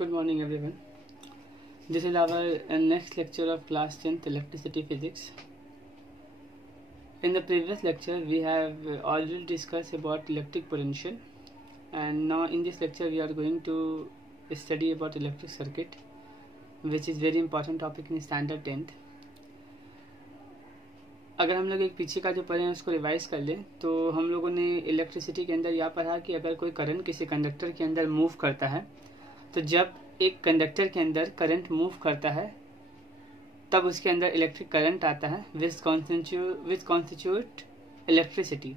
Good morning everyone. This is our next lecture of class 10th electricity physics. In the previous lecture we have already discussed about electric potential, and now in this lecture we are going to study about electric circuit, which is very important topic in standard 10th. अगर हम लोग एक पीछे का जो पढ़े हैं उसको रिवाइज कर लें तो हम लोगों ने इलेक्ट्रिसिटी के अंदर यह पढ़ा कि अगर कोई करंट किसी कंडक्टर के अंदर मूव करता है तो जब एक कंडक्टर के अंदर करंट मूव करता है तब उसके अंदर इलेक्ट्रिक करंट आता है विच कॉन्स्टिट्यूट इलेक्ट्रिसिटी.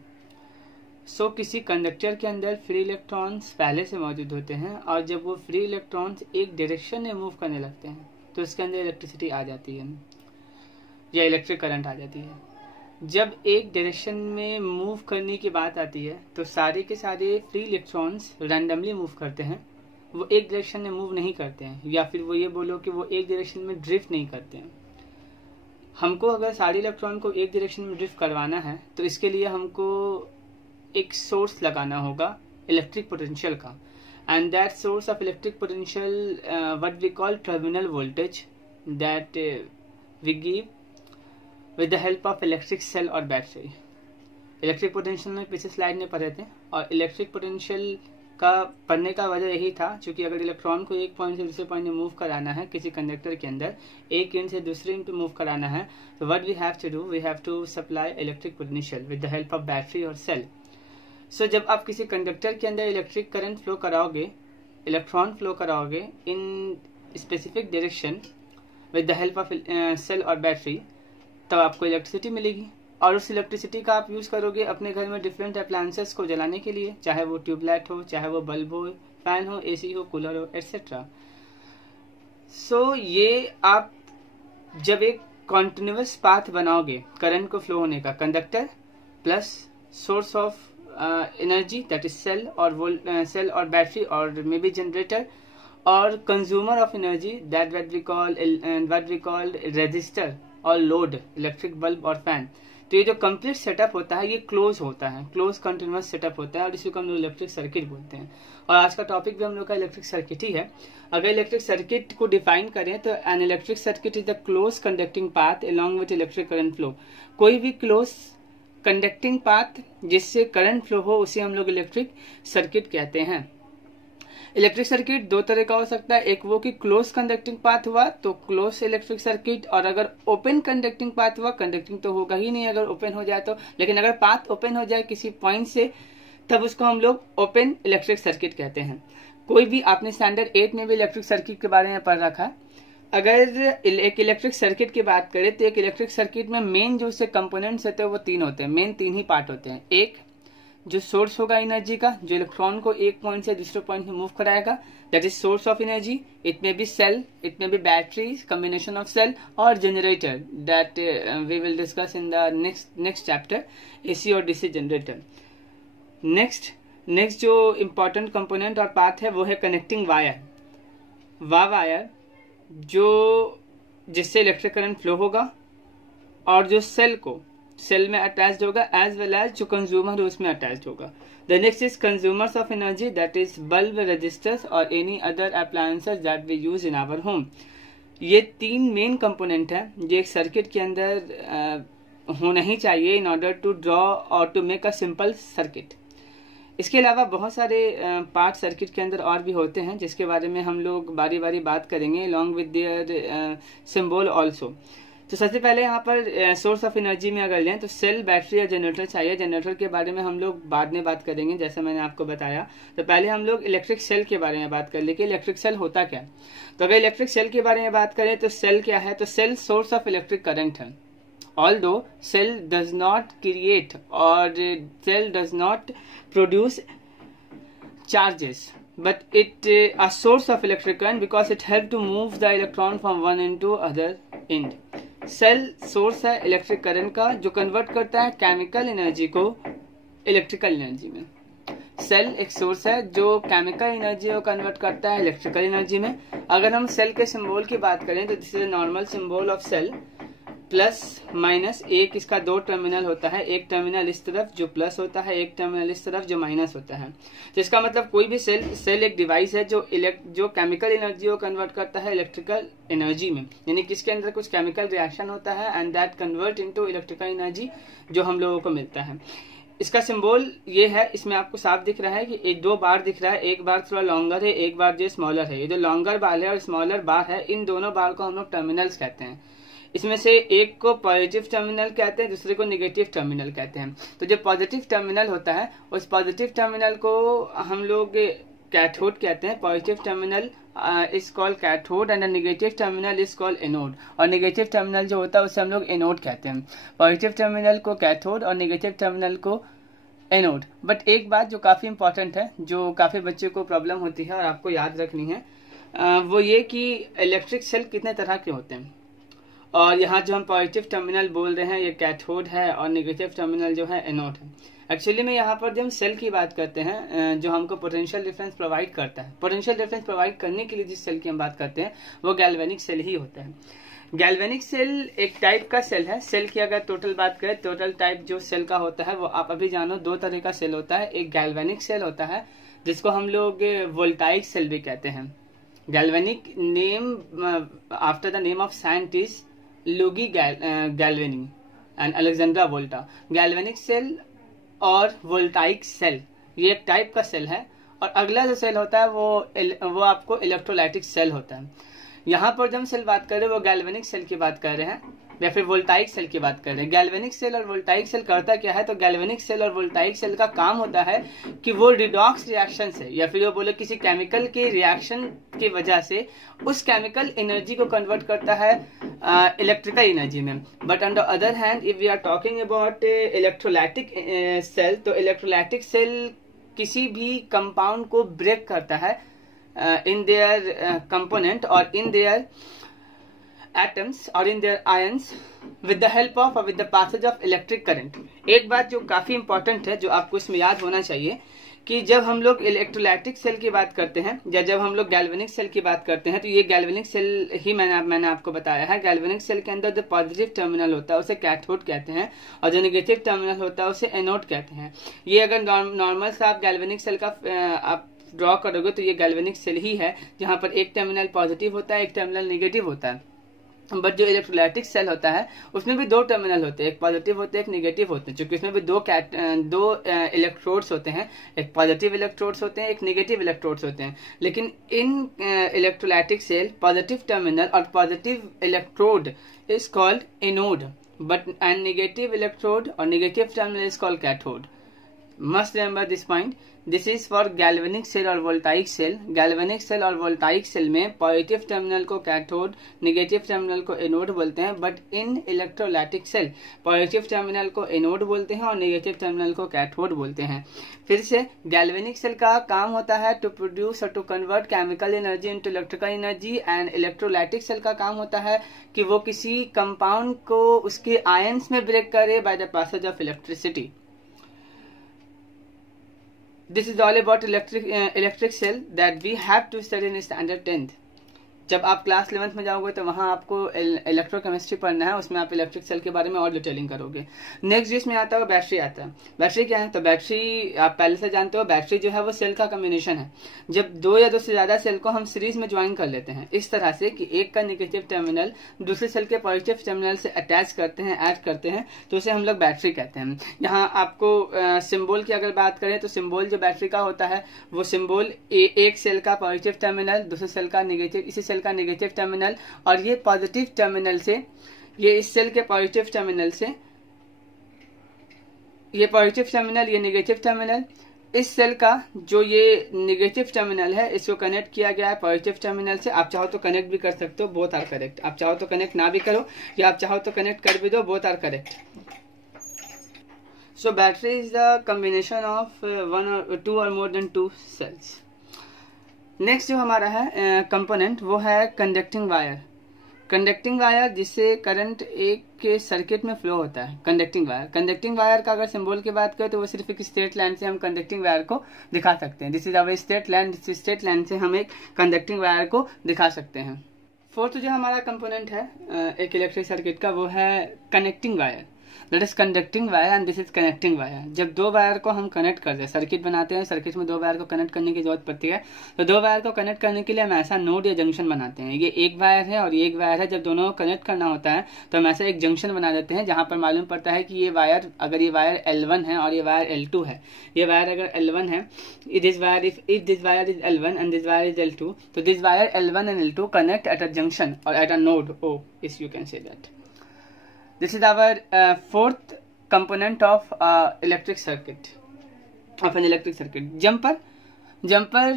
सो किसी कंडक्टर के अंदर फ्री इलेक्ट्रॉन्स पहले से मौजूद होते हैं और जब वो फ्री इलेक्ट्रॉन्स एक डायरेक्शन में मूव करने लगते हैं तो उसके अंदर इलेक्ट्रिसिटी आ जाती है या इलेक्ट्रिक करंट आ जाती है. जब एक डायरेक्शन में मूव करने की बात आती है तो सारे के सारे फ्री इलेक्ट्रॉन्स रैंडमली मूव करते हैं, वो एक डायरेक्शन में मूव नहीं करते हैं, या फिर वो ये बोलो कि वो एक डायरेक्शन में ड्रिफ्ट नहीं करते हैं. हमको अगर सारे इलेक्ट्रॉन को एक डायरेक्शन में ड्रिफ्ट करवाना है तो इसके लिए हमको एक सोर्स लगाना होगा इलेक्ट्रिक पोटेंशियल का, and that source of electric potential what we call terminal voltage that we give with the help of electric cell और बैटरी. इलेक्ट्रिक पोटेंशियल में पिछले स्लाइड में पढ़े थे, और इलेक्ट्रिक पोटेंशियल का पढ़ने का वजह यही था क्योंकि अगर इलेक्ट्रॉन को एक पॉइंट से दूसरे पॉइंट में मूव कराना है किसी कंडक्टर के अंदर, एक यूनिट से दूसरे यूनिट मूव कराना है, तो what we have to do, we have to supply electric potential with the help of battery और सेल. सो जब आप किसी कंडक्टर के अंदर इलेक्ट्रिक करंट फ्लो कराओगे, इलेक्ट्रॉन फ्लो कराओगे in specific direction with the help of cell और battery, तब आपको इलेक्ट्रिसिटी मिलेगी. और उस इलेक्ट्रिसिटी का आप यूज करोगे अपने घर में डिफरेंट अप्लायंसेस को जलाने के लिए, चाहे वो ट्यूबलाइट हो, चाहे वो बल्ब हो, फैन हो, एसी हो, कूलर हो, एटसेट्रा. सो ये आप जब एक कॉन्टिन्यूअस पाथ बनाओगे करंट को फ्लो होने का, conductor plus source of energy that is cell और बैटरी और मे बी जनरेटर, और consumer of energy that what we call resistor और लोड, इलेक्ट्रिक बल्ब और फैन. तो ये जो कंप्लीट सेटअप होता है ये क्लोज होता है, क्लोज कंटिन्यूअस सेटअप होता है, और इसी को हम लोग इलेक्ट्रिक सर्किट बोलते हैं. और आज का टॉपिक भी हम लोग का इलेक्ट्रिक सर्किट ही है. अगर इलेक्ट्रिक सर्किट को डिफाइन करें तो an electric circuit is the close conducting path along with electric current flow. कोई भी क्लोज कंडक्टिंग पाथ जिससे करंट फ्लो हो उसे हम लोग इलेक्ट्रिक सर्किट कहते हैं. इलेक्ट्रिक सर्किट दो तरह का हो सकता है, एक वो कि क्लोज कंडक्टिंग पाथ हुआ तो क्लोज इलेक्ट्रिक सर्किट, और अगर ओपन कंडक्टिंग पाथ हुआ, कंडक्टिंग तो होगा ही नहीं अगर ओपन हो जाए तो, लेकिन अगर पाथ ओपन हो जाए किसी पॉइंट से तब उसको हम लोग ओपन इलेक्ट्रिक सर्किट कहते हैं. कोई भी आपने स्टैंडर्ड 8 में भी इलेक्ट्रिक सर्किट के बारे में पढ़ रखा. अगर एक इलेक्ट्रिक सर्किट की बात करें तो एक इलेक्ट्रिक सर्किट में मेन जो उससे कंपोनेंट्स होते हैं वो तीन होते हैं, मेन तीन ही पार्ट होते हैं. एक जो सोर्स होगा एनर्जी का, जो इलेक्ट्रॉन को एक पॉइंट से दूसरे पॉइंट में मूव कराएगा, that is source of energy. It may be cell, it may be battery, combination of cell, और generator that we will discuss in the next chapter, AC और डीसी जनरेटर. नेक्स्ट जो important component और part है वो है connecting wire. Wire जो जिससे electric current flow होगा और जो सेल में अटैच्ड होगा, एज वेल एज जो कंज्यूमर है उसमें अटैच्ड होगा. The next is consumers of energy that is bulb, resistors और any other appliances that we use in our home. ये तीन मेन कंपोनेंट है जो एक सर्किट के अंदर होना ही चाहिए इन ऑर्डर टू ड्रॉ और to make a simple circuit. इसके अलावा बहुत सारे पार्ट सर्किट के अंदर और भी होते हैं जिसके बारे में हम लोग बारी बारी बात करेंगे along with their symbol also. तो सबसे पहले यहाँ पर सोर्स ऑफ एनर्जी में अगर लें तो सेल, बैटरी या जनरेटर चाहिए. जनरेटर के बारे में हम लोग बाद में बात करेंगे जैसा मैंने आपको बताया. तो पहले हम लोग इलेक्ट्रिक सेल के बारे में बात कर ले कि इलेक्ट्रिक सेल होता क्या. तो अगर इलेक्ट्रिक सेल के बारे में बात करें तो सेल क्या है, तो cell source of electric current है. Although cell does not create or cell does not produce charges, but it a source of electric current because it help to move the electron from one end to other end. Cell source है electric current का जो convert करता है chemical energy को electrical energy में. Cell एक source है जो केमिकल एनर्जी को कन्वर्ट करता है इलेक्ट्रिकल एनर्जी में. अगर हम सेल के सिंबल की बात करें तो this is a normal symbol of cell. Plus minus, एक इसका दो टर्मिनल होता है, एक टर्मिनल इस तरफ जो प्लस होता है, एक टर्मिनल इस तरफ जो माइनस होता है। तो इसका मतलब कोई भी सेल एक डिवाइस है जो केमिकल एनर्जी को कन्वर्ट करता है इलेक्ट्रिकल एनर्जी में, यानी कि इसके अंदर कुछ केमिकल रिएक्शन होता है and that convert into electrical energy जो हम लोगों को मिलता है। इसका सिंबल ये है, इसमें आपको साफ दिख रहा है कि एक दो बार दिख रहा है, एक बार थोड़ा लॉन्गर है, एक बार जो स्मॉलर है। ये जो लॉन्गर बार है और स्मॉलर बार है, इन दोनों बार को हम लोग टर्मिनल्स कहते हैं। इसमें से एक को पॉजिटिव टर्मिनल कहते हैं, दूसरे को नेगेटिव टर्मिनल कहते हैं। तो जो पॉजिटिव टर्मिनल होता है उस पॉजिटिव टर्मिनल को हम लोग कैथोड कहते हैं। Positive terminal is called cathode and negative terminal is called anode. और नेगेटिव टर्मिनल जो होता है उसे हम लोग एनोड कहते हैं। पॉजिटिव टर्मिनल को कैथोड और नेगेटिव टर्मिनल को एनोड। बट एक बात जो काफी इंपॉर्टेंट है, जो काफी बच्चों को प्रॉब्लम होती है और आपको याद रखनी है, वो ये कि इलेक्ट्रिक सेल कितने तरह के होते हैं। और यहाँ जो हम पॉजिटिव टर्मिनल बोल रहे हैं ये कैथोड है और नेगेटिव टर्मिनल जो है एनोड है। एक्चुअली में यहाँ पर जब हम सेल की बात करते हैं जो हमको पोटेंशियल डिफरेंस प्रोवाइड करता है, पोटेंशियल डिफरेंस प्रोवाइड करने के लिए जिस सेल की हम बात करते हैं वो गैल्वेनिक सेल ही होता है। गैल्वेनिक सेल एक टाइप का सेल है। सेल की अगर टोटल बात करें, टोटल टाइप जो सेल का होता है वो आप अभी जानो, दो तरह का सेल होता है। एक गैल्वेनिक सेल होता है जिसको हम लोग वोल्टाइक सेल भी कहते हैं। Galvanic name after the name of scientist Luigi Galvani and Alexandra Volta. Galvanic cell और वोल्टाइक सेल ये एक टाइप का सेल है। और अगला जो सेल होता है वो आपको इलेक्ट्रोलाइटिक सेल होता है। यहाँ पर जब हम सेल बात कर रहे हैं वो गैल्वेनिक सेल की बात कर रहे हैं या फिर वोल्टाइक सेल की बात कर रहे हैं। गैल्वेनिक सेल और वोल्टाइक सेल करता क्या है, तो गैल्वेनिक सेल और वोल्टाइक सेल का काम होता है कि वो रिडॉक्स रिएक्शन से या फिर वो बोले किसी केमिकल के रिएक्शन की वजह से उस केमिकल एनर्जी को कन्वर्ट करता है इलेक्ट्रिकल एनर्जी में। But on the other hand if we are talking about electrolytic cell, तो इलेक्ट्रोलाइटिक सेल किसी भी कंपाउंड को ब्रेक करता है in their component or in their atoms or in their ions with the help of or with the passage of electric current। एक बात जो काफी इंपॉर्टेंट है जो आपको इसमें याद होना चाहिए कि जब हम लोग इलेक्ट्रोलाइटिक सेल की बात करते हैं या जब हम लोग गैल्वेनिक सेल की बात करते हैं, तो ये गैल्वेनिक सेल ही मैंने आपको बताया है। गैल्वेनिक सेल के अंदर जो पॉजिटिव टर्मिनल होता है उसे कैथोड कहते हैं और जो नेगेटिव टर्मिनल होता है उसे एनोड कहते हैं। ये अगर नॉर्मल सा आप गैल्वेनिक सेल का आप ड्रॉ करोगे तो ये गैल्वेनिक सेल ही है जहां पर एक टर्मिनल पॉजिटिव होता है, एक टर्मिनल नेगेटिव होता है। बट जो इलेक्ट्रोलाइटिक सेल होता है उसमें भी दो टर्मिनल होते हैं, एक पॉजिटिव होते हैं, एक नेगेटिव होते हैं। क्योंकि उसमें भी दो इलेक्ट्रोड्स होते हैं, एक पॉजिटिव इलेक्ट्रोड्स होते हैं, एक नेगेटिव इलेक्ट्रोड्स होते हैं। लेकिन in electrolytic cell positive terminal और positive electrode is called anode, but and negative electrode और negative terminal is called cathode. Must remember this point. This is for galvanic cell और voltaic cell। galvanic cell और voltaic cell में positive terminal को cathode, negative terminal को anode बोलते हैं। But in electrolytic cell positive terminal को anode बोलते हैं और नेगेटिव टर्मिनल को कैथोड बोलते हैं। फिर से गैल्वेनिक सेल का काम होता है टू प्रोड्यूस और to convert chemical energy into electrical energy and electrolytic cell का काम होता है कि वो किसी कंपाउंड को उसके आयंस में ब्रेक करे by the passage of electricity. This is all about electric cell that we have to study in standard 10th। जब आप क्लास 11th में जाओगे तो वहां आपको इलेक्ट्रोकेमिस्ट्री पढ़ना है, उसमें आप इलेक्ट्रिक सेल के बारे में और डिटेलिंग करोगे। नेक्स्ट जिसमें आता है बैटरी आता है। बैटरी क्या है, तो बैटरी आप पहले से जानते हो, बैटरी जो है वो सेल का कम्बिनेशन है। जब दो या दो से ज्यादा सेल को हम सीरीज में ज्वाइन कर लेते हैं इस तरह से कि एक का नेगेटिव टर्मिनल दूसरे सेल के पॉजिटिव टर्मिनल से अटैच करते हैं, ऐड करते हैं, तो उसे हम लोग बैटरी कहते हैं। यहाँ आपको सिंबल की अगर बात करें तो सिंबल जो बैटरी का होता है वो सिंबल एक सेल का पॉजिटिव टर्मिनल, दूसरे सेल का नेगेटिव, इसी सेल का नेगेटिव टर्मिनल, और ये पॉजिटिव टर्मिनल से, ये इस सेल के पॉजिटिव टर्मिनल से, ये पॉजिटिव टर्मिनल, ये नेगेटिव टर्मिनल, इस सेल का जो ये नेगेटिव टर्मिनल है इसको कनेक्ट किया गया है पॉजिटिव टर्मिनल से। आप चाहो तो कनेक्ट भी कर सकते हो, बोथ आर करेक्ट। आप चाहो तो कनेक्ट ना भी करो या आप चाहो तो कनेक्ट कर भी दो, both are correct. So battery is the combination of one और टू और more than two cells. Next जो हमारा है कंपोनेंट वो है कंडक्टिंग वायर। कंडक्टिंग वायर जिससे करंट एक के सर्किट में फ्लो होता है, कंडक्टिंग वायर। कंडक्टिंग वायर का अगर सिंबल की बात करें तो वो सिर्फ एक स्ट्रेट लाइन से हम कंडक्टिंग वायर को दिखा सकते हैं। This is our straight line, straight line से हम एक कंडक्टिंग वायर को दिखा सकते हैं। फोर्थ जो हमारा कंपोनेंट है एक इलेक्ट्रिक सर्किट का, वो है connecting wire. That is conducting wire and this is connecting wire. जब दो वायर को हम कनेक्ट करते हैं, सर्किट बनाते हैं, सर्किट में दो वायर को कनेक्ट करने की जरूरत पड़ती है, तो दो वायर को कनेक्ट करने के लिए हम ऐसा नोड या जंक्शन बनाते हैं। ये एक वायर है और ये एक वायर है। जब दोनों को कनेक्ट करना होता है तो हम ऐसा एक जंक्शन बना देते हैं जहां पर मालूम पड़ता है कि ये वायर, अगर ये वायर L1 है और ये वायर L2 है, ये वायर अगर L1 है, this wire if this wire is L1 and this wire is L2, तो this wire L1 and L2 connect at a junction और at a node O, if you can say that. This is our fourth component of electric circuit, of an electric circuit. Jumper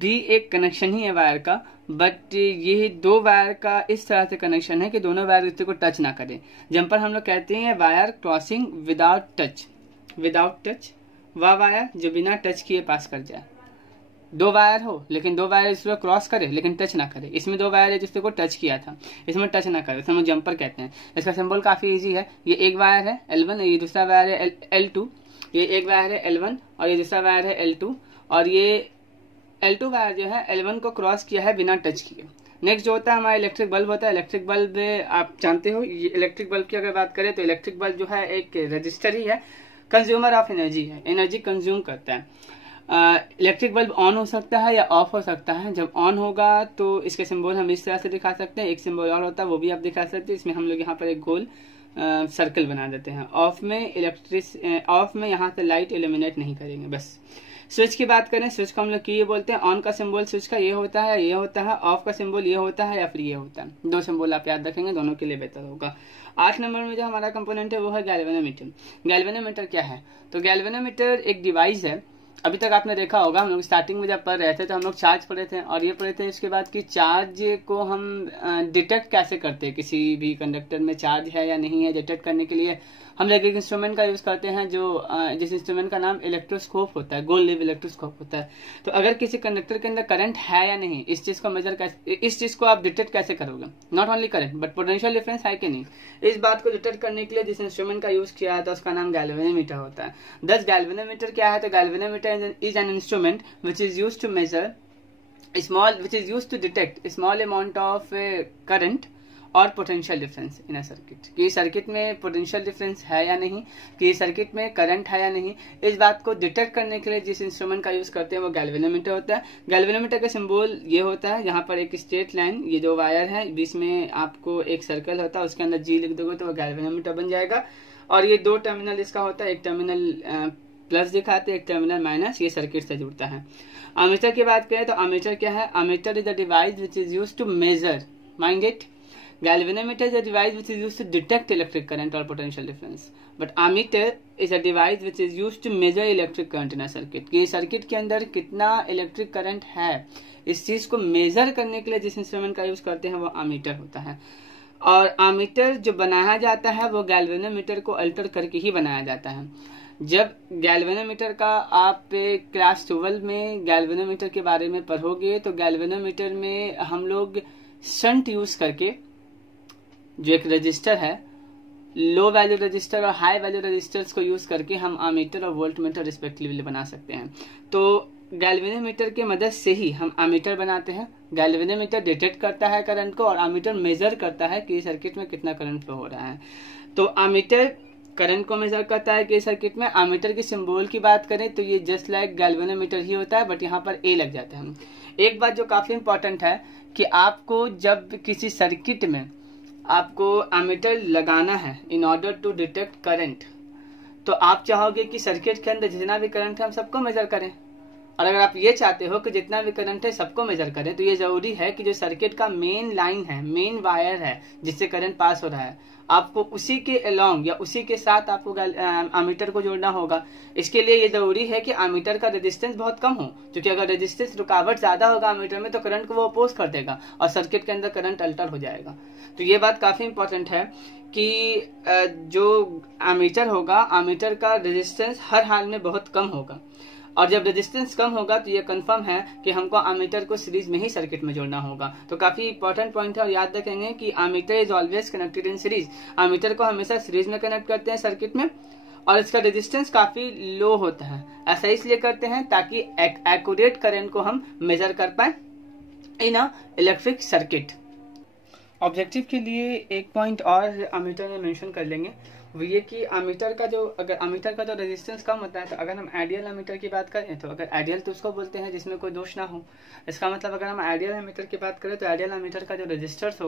भी एक connection ही है wire का, but ये दो wire का इस तरह से कनेक्शन है कि दोनों वायर एक दूसरे को टच ना करें। जंपर हम लोग कहते हैं वायर क्रॉसिंग विदाउट टच, वह वायर जो बिना टच किए पास कर जाए। दो वायर हो लेकिन दो वायर इसको क्रॉस करे लेकिन टच ना करे। इसमें दो वायर है जिसको को टच किया था, इसमें टच ना करे, इसमें जंपर कहते हैं। इसका सिंबल काफी इजी है। ये एक वायर है L1, ये दूसरा वायर है L2, ये एक वायर है L1 और ये दूसरा वायर है L2, और ये L2 वायर जो है L1 को क्रॉस किया है बिना टच किए। नेक्स्ट जो होता है हमारा इलेक्ट्रिक बल्ब होता है। इलेक्ट्रिक बल्ब आप जानते हो, ये इलेक्ट्रिक बल्ब की अगर बात करें तो इलेक्ट्रिक बल्ब जो है एक रजिस्टर ही है, कंज्यूमर ऑफ एनर्जी है, एनर्जी कंज्यूम करता है। इलेक्ट्रिक बल्ब ऑन हो सकता है या ऑफ हो सकता है। जब ऑन होगा तो इसके सिंबल हम इस तरह से दिखा सकते हैं, एक सिंबल और होता है वो भी आप दिखा सकते हैं। इसमें हम लोग यहाँ पर एक गोल सर्कल बना देते हैं। ऑफ में यहाँ से लाइट इल्यूमिनेट नहीं करेंगे बस। स्विच की बात करें, स्विच को हम लोग की ये बोलते हैं, ऑन का सिंबल स्विच का ये होता है, ये होता है, ऑफ का सिंबल ये होता है या फिर ये होता है। दो सिंबल आप याद रखेंगे, दोनों के लिए बेहतर होगा। 8 नंबर में जो हमारा कंपोनेंट है वो है गैल्वेनोमीटर। गैल्वेनोमीटर क्या है? तो गैल्वेनोमीटर एक डिवाइस है। अभी तक आपने देखा होगा, हम लोग स्टार्टिंग में जब पढ़ रहे थे तो हम लोग चार्ज पढ़े थे और ये पढ़े थे इसके बाद कि चार्ज को हम डिटेक्ट कैसे करते हैं। किसी भी कंडक्टर में चार्ज है या नहीं है, डिटेक्ट करने के लिए हम लोग एक इंस्ट्रूमेंट का यूज करते हैं जिस इंस्ट्रूमेंट का नाम इलेक्ट्रोस्कोप होता है, गोल लेवल इलेक्ट्रोस्कोप होता है। तो अगर किसी कंडक्टर के अंदर करंट है या नहीं, इस चीज को मेजर कैसे, इस चीज को आप डिटेक्ट कैसे करोगे? Not only current but potential difference है कि नहीं, इस बात को डिटेक्ट करने के लिए जिस इंस्ट्रूमेंट का यूज किया है तो उसका नाम गैल्वेनोमीटर होता है। 10 गैल्वेनोमीटर क्या है? तो galvanometer is an instrument which is use to measure which is used to detect small amount of current और potential difference in a circuit. कि सर्किट में पोटेंशियल डिफरेंस है या नहीं, कि सर्किट में करंट है या नहीं, इस बात को डिटेक्ट करने के लिए जिस इंस्ट्रूमेंट का यूज करते हैं वो गैल्वेनोमीटर होता है। गैल्वेनोमीटर का सिंबल ये होता है, यहाँ पर एक स्ट्रेट लाइन, ये दो वायर है, बीच में आपको एक सर्कल होता है, उसके अंदर G लिख दोगे तो वो गैल्वेनोमीटर बन जाएगा। और ये दो टर्मिनल इसका होता है, एक टर्मिनल प्लस दिखाते हैं, एक टर्मिनल माइनस, ये सर्किट से जुड़ता है। अमीटर की बात करें तो अमीटर क्या है? Ammeter is the device which is use to measure, mind it, galvanometer is a device which is used to detect electric current or potential difference, but ammeter is a device which is used to measure electric current in a circuit। कि circuit के अंदर कितना electric current है, इस चीज को major करने के लिए जिस इंस्ट्रूमेंट का यूज करते हैं वो अमीटर होता है। और अमीटर जो बनाया जाता है वो गैल्वेनोमीटर को अल्टर करके ही बनाया जाता है। जब गैल्वेनोमीटर का आप क्लास 12 में गैल्वेनोमीटर के बारे में पढ़ोगे तो गैल्वेनोमीटर में हम लोग शंट यूज करके, जो एक रजिस्टर है, लो वैल्यू रजिस्टर और हाई वैल्यू रजिस्टर्स को यूज करके हम अमीटर और वोल्टमीटर रिस्पेक्टिवली बना सकते हैं। तो गैल्वेनोमीटर की मदद से ही हम अमीटर बनाते हैं। गैल्वेनोमीटर डिटेक्ट करता है करंट को और अमीटर मेजर करता है कि सर्किट में कितना करंट फ्लो हो रहा है। तो अमीटर करंट को मेजर करता है कि सर्किट में। अमीटर के सिंबल की बात करें तो ये जस्ट लाइक गैल्वेनोमीटर ही होता है, बट यहाँ पर ए लग जाता है। एक बात जो काफी इंपॉर्टेंट है कि आपको जब किसी सर्किट में आपको अमीटर लगाना है in order to detect current, तो आप चाहोगे कि सर्किट के अंदर जितना भी करंट है हम सबको मेजर करें। और अगर आप ये चाहते हो कि जितना भी करंट है सबको मेजर करें, तो ये जरूरी है कि जो सर्किट का मेन लाइन है, मेन वायर है जिससे करंट पास हो रहा है, आपको उसी के अलोंग या उसी के साथ आपको अमीटर को जोड़ना होगा। इसके लिए ये जरूरी है कि अमीटर का रेजिस्टेंस बहुत कम हो, क्योंकि अगर रेजिस्टेंस रुकावट ज्यादा होगा अमीटर में तो करंट को वो अपोज कर देगा और सर्किट के अंदर करंट अल्टर हो जाएगा। तो ये बात काफी इंपॉर्टेंट है कि जो अमीटर होगा, अमीटर का रेजिस्टेंस हर हाल में बहुत कम होगा। और जब रेजिस्टेंस कम होगा तो ये कंफर्म है कि हमको अमीटर को सीरीज में ही सर्किट में जोड़ना होगा। तो काफी इंपॉर्टेंट पॉइंट है और याद रखेंगे कि ammeter is always connected in series. Ammeter को हमेशा सीरीज में कनेक्ट करते हैं सर्किट में, और इसका रेजिस्टेंस काफी लो होता है। ऐसा इसलिए करते हैं ताकि एक्यूरेट करंट को हम मेजर कर पाए इन अ इलेक्ट्रिक सर्किट। ऑब्जेक्टिव के लिए एक पॉइंट और अमीटर में मेंशन कर लेंगे, वो ये कि अमीटर का जो रेजिस्टेंस कम होता है, तो अगर हम आइडियल अमीटर की बात करें, तो अगर आइडियल तो उसको बोलते हैं जिसमें कोई दोष ना हो। इसका मतलब अगर हम आइडियल अमीटर की बात करें तो आइडियल अमीटर का जो रेजिस्टेंस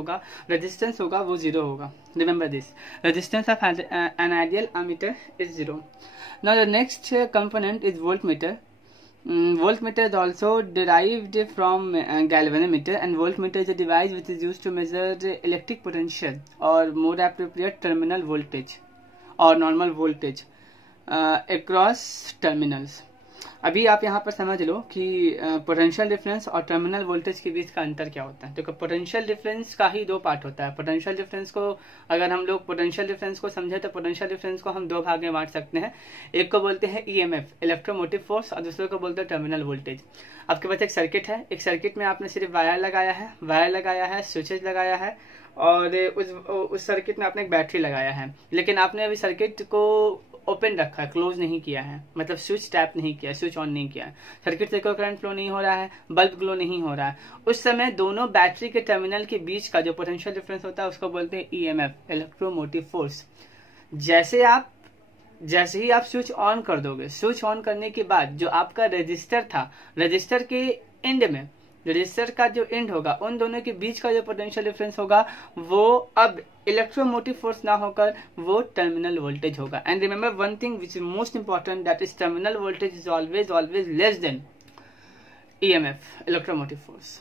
होगा वो 0 होगा। Remember this, resistance of an ideal ammeter is 0। Now the next component is voltmeter. Voltmeter is also derived from galvanometer, and voltmeter is a device which is used to measure electric potential, or more appropriate terminal voltage or normal voltage across terminals. अभी आप यहाँ पर समझ लो कि potential difference और terminal voltage के बीच का अंतर क्या होता है। तो पोटेंशियल डिफरेंस का ही 2 पार्ट होता है। पोटेंशियल डिफरेंस को अगर हम लोग पोटेंशियल डिफरेंस को समझे तो पोटेंशियल डिफरेंस को हम 2 भाग में बांट सकते हैं। एक को बोलते हैं ईएमएफ, इलेक्ट्रोमोटिव फोर्स, और दूसरे को बोलते हैं टर्मिनल वोल्टेज। आपके पास एक सर्किट है, एक सर्किट में आपने सिर्फ वायर लगाया है, स्विचेज लगाया है, और उस सर्किट में आपने एक बैटरी लगाया है, लेकिन आपने अभी सर्किट को ओपन रखा है, क्लोज नहीं किया है, मतलब स्विच टैप नहीं किया, स्विच ऑन नहीं किया, सर्किट से कोई करंट फ्लो नहीं हो रहा है, बल्ब ग्लो नहीं हो रहा है। उस समय दोनों बैटरी के टर्मिनल के बीच का जो पोटेंशियल डिफरेंस होता है उसको बोलते हैं ईएमएफ, इलेक्ट्रोमोटिव फोर्स। जैसे ही आप स्विच ऑन कर दोगे, स्विच ऑन करने के बाद जो आपका रजिस्टर था, रजिस्टर के एंड में, रजिस्टर का जो एंड होगा, उन दोनों के बीच का जो पोटेंशियल डिफरेंस होगा वो अब इलेक्ट्रोमोटिव फोर्स ना होकर वो टर्मिनल वोल्टेज होगा। And remember one thing which is most important, that is terminal voltage is always less than EMF, electromotive force.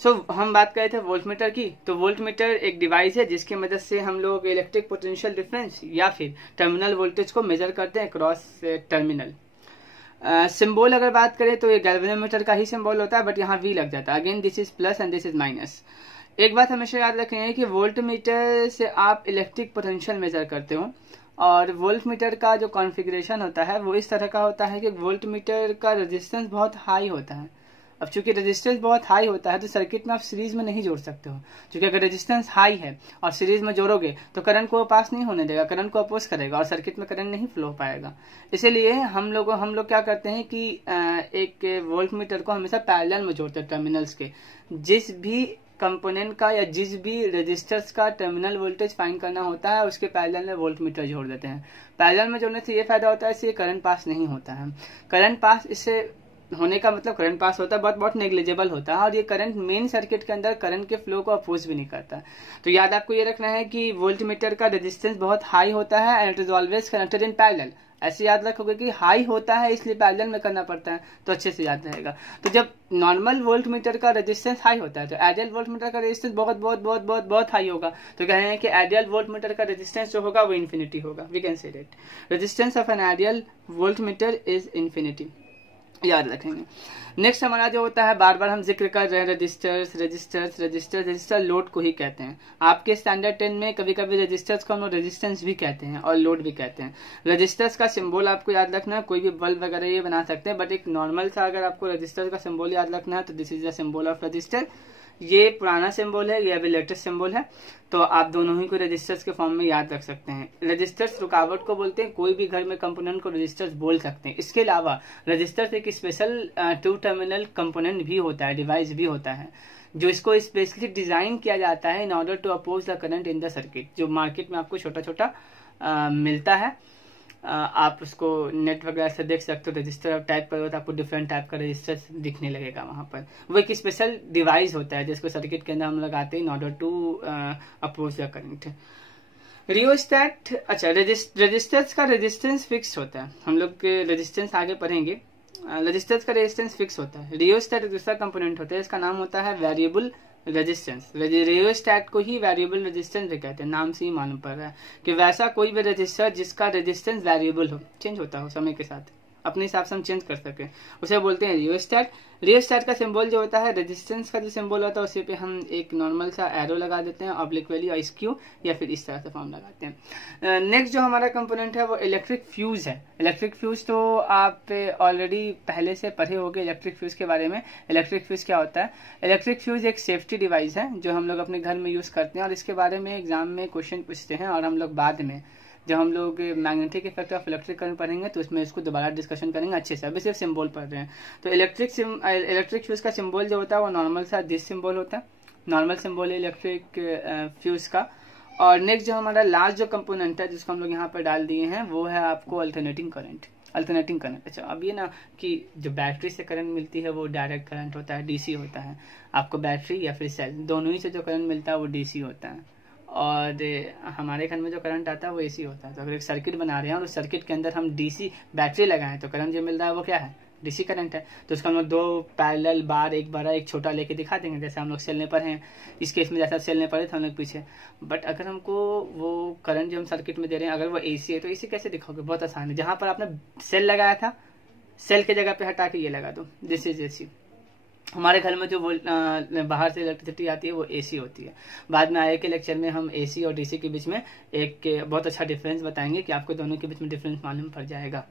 So हम बात कर रहे थे वोल्टमीटर की। तो वोल्टमीटर एक डिवाइस है जिसकी मदद से हम लोग इलेक्ट्रिक पोटेंशियल डिफरेंस या फिर टर्मिनल वोल्टेज को मेजर करते हैं क्रॉस टर्मिनल। सिंबल अगर बात करें तो ये गैल्वेनोमीटर का ही सिंबल होता है, बट यहाँ वी लग जाता है। Again this is plus and this is minus. एक बात हमेशा याद रखेंगे कि वोल्टमीटर से आप इलेक्ट्रिक पोटेंशियल मेजर करते हो, और वोल्टमीटर का जो कॉन्फ़िगरेशन होता है वो इस तरह का होता है कि वोल्टमीटर का रेजिस्टेंस बहुत हाई होता है। अब चूंकि रेजिस्टेंस बहुत हाई होता है तो सर्किट में आप सीरीज में नहीं जोड़ सकते हो, क्योंकि अगर रेजिस्टेंस हाई है और सीरीज में जोड़ोगे तो करंट को पास नहीं होने देगा, करंट को अपोज करेगा और सर्किट में करंट नहीं फ्लो हो पाएगा। इसीलिए हम लोग क्या करते हैं कि एक वोल्टमीटर को हमेशा पैरेलल में जोड़ते हैं टर्मिनल्स के। जिस भी कंपोनेंट का या जिस भी रजिस्टर्स का टर्मिनल वोल्टेज फाइंड करना होता है उसके पैरेलल में वोल्टमीटर जोड़ देते हैं। पैरेलल में जोड़ने से ये फायदा होता है, इससे करंट पास नहीं होता है। करंट पास इससे होने का मतलब करंट पास होता है बहुत नेग्लिजिबल होता है, और ये करंट मेन सर्किट के अंदर करंट के फ्लो को अपोज भी नहीं करता। तो याद आपको ये रखना है कि वोल्टमीटर का रेजिस्टेंस बहुत हाई होता है and it is always connected in parallel. ऐसे याद रखोगे कि हाई होता है इसलिए पैरेलल में करना पड़ता है, तो अच्छे से याद रहेगा। तो जब नॉर्मल वोल्टमीटर का रेजिस्टेंस हाई होता है तो आइडियल वोल्टमीटर का रेजिस्टेंस बहुत हाई होगा। तो कह रहे हैं कि आइडियल वोल्टमीटर का रेजिस्टेंस जो होगा वो इन्फिनिटी होगा। We can say that resistance of an ideal voltmeter is infinity, याद रखेंगे। नेक्स्ट हमारा जो होता है, बार बार हम जिक्र कर रहे हैं रजिस्टर लोड को ही कहते हैं। आपके स्टैंडर्ड 10 में कभी कभी रजिस्टर्स को हम लोग रेजिस्टेंस भी कहते हैं और लोड भी कहते हैं। रजिस्टर्स का सिंबल आपको याद रखना है, कोई भी बल्ब वगैरह ये बना सकते हैं, बट एक नॉर्मल सा अगर आपको रजिस्टर का सिंबल याद रखना है तो this is the symbol of register. ये पुराना सिंबल है, ये अभी लेटेस्ट सिंबल है, तो आप दोनों ही को रजिस्टर्स के फॉर्म में याद रख सकते हैं। रजिस्टर्स रुकावट को बोलते हैं, कोई भी घर में कंपोनेंट को रजिस्टर्स बोल सकते हैं। इसके अलावा रजिस्टर्स एक स्पेशल 2 टर्मिनल कंपोनेंट भी होता है, डिवाइस भी होता है, जो इसको स्पेशली डिजाइन किया जाता है in order to oppose the current in the circuit. जो मार्केट में आपको छोटा छोटा मिलता है, आप उसको नेट वगैरह से देख सकते हो। रजिस्टर आप टाइप करोगे तो आपको डिफरेंट टाइप का रजिस्टर दिखने लगेगा वहां पर। वो एक स्पेशल डिवाइस होता है जिसको सर्किट के अंदर हम लगाते हैं in order to oppose the current. Rheostat, अच्छा, रजिस्टर्स का रेजिस्टेंस फिक्स होता है। हम लोग रेजिस्टेंस आगे पढ़ेंगे। रजिस्टर्स का रेजिस्टेंस फिक्स होता है। रियोस्टैट दूसरा कंपोनेंट होता है, इसका नाम होता है वेरिएबल रेजिस्टेंस। रियोस्टैट को ही वेरिएबल रेजिस्टेंस भी कहते हैं, नाम से ही मालूम पड़ रहा है कि वैसा कोई भी रजिस्टर जिसका रेजिस्टेंस वेरिएबल हो, चेंज होता हो समय के साथ, अपने हिसाब से हम चेंज कर सके, उसे बोलते हैं रियोस्टैट। रियोस्टैट का सिंबल जो होता है, रेजिस्टेंस का जो सिंबल होता है उसी पे हम एक नॉर्मल सा एरो लगा देते हैं, ऑब्लिक वैल्यू और स्क्यू, या फिर इस तरह से फॉर्म लगाते हैं। नेक्स्ट जो हमारा कंपोनेंट है वो इलेक्ट्रिक फ्यूज है। इलेक्ट्रिक फ्यूज तो आप ऑलरेडी पहले से पढ़े होंगे इलेक्ट्रिक फ्यूज के बारे में। इलेक्ट्रिक फ्यूज क्या होता है? इलेक्ट्रिक फ्यूज एक सेफ्टी डिवाइस है जो हम लोग अपने घर में यूज करते हैं, और इसके बारे में एग्जाम में क्वेश्चन पूछते हैं, और हम लोग बाद में जब हम लोग magnetic effect of electric current पढ़ेंगे तो उसमें इसको दोबारा डिस्कशन करेंगे अच्छे से। अभी सिर्फ सिंबल पढ़ रहे हैं। तो इलेक्ट्रिक फ्यूज का सिंबल जो होता है वो नॉर्मल सा दिस सिंबल होता है, नॉर्मल सिंबल है इलेक्ट्रिक फ्यूज का। और नेक्स्ट जो हमारा लास्ट जो कंपोनेंट है जिसको हम लोग यहाँ पर डाल दिए हैं वो है आपको अल्टरनेटिंग करंट। अच्छा, अब ये ना कि जो बैटरी से करंट मिलती है वो डायरेक्ट करंट होता है, डीसी होता है। आपको बैटरी या फिर सेल दोनों ही से जो करंट मिलता है वो डीसी होता है। और हमारे घर में जो करंट आता है वो एसी होता है। तो अगर एक सर्किट बना रहे हैं और उस सर्किट के अंदर हम डीसी बैटरी लगाएं तो करंट जो मिल रहा है वो क्या है, डीसी करंट है। तो उसको हम लोग 2 पैरेलल बार, एक बड़ा एक छोटा लेके दिखा देंगे, जैसे हम लोग सेलने पर हैं इस केस में, जैसा सेलने पर है तो हम लोग पीछे। बट अगर हमको वो करंट जो हम सर्किट में दे रहे हैं अगर वो एसी है तो एसी कैसे दिखाओगे, बहुत आसान है। जहां पर आपने सेल लगाया था सेल के जगह पे हटा के ये लगा दो, दिस इज एसी। हमारे घर में जो बाहर से इलेक्ट्रिसिटी आती है वो एसी होती है। बाद में आगे के लेक्चर में हम एसी और डीसी के बीच में एक बहुत अच्छा डिफरेंस बताएंगे कि आपको दोनों के बीच में डिफरेंस मालूम पड़ जाएगा।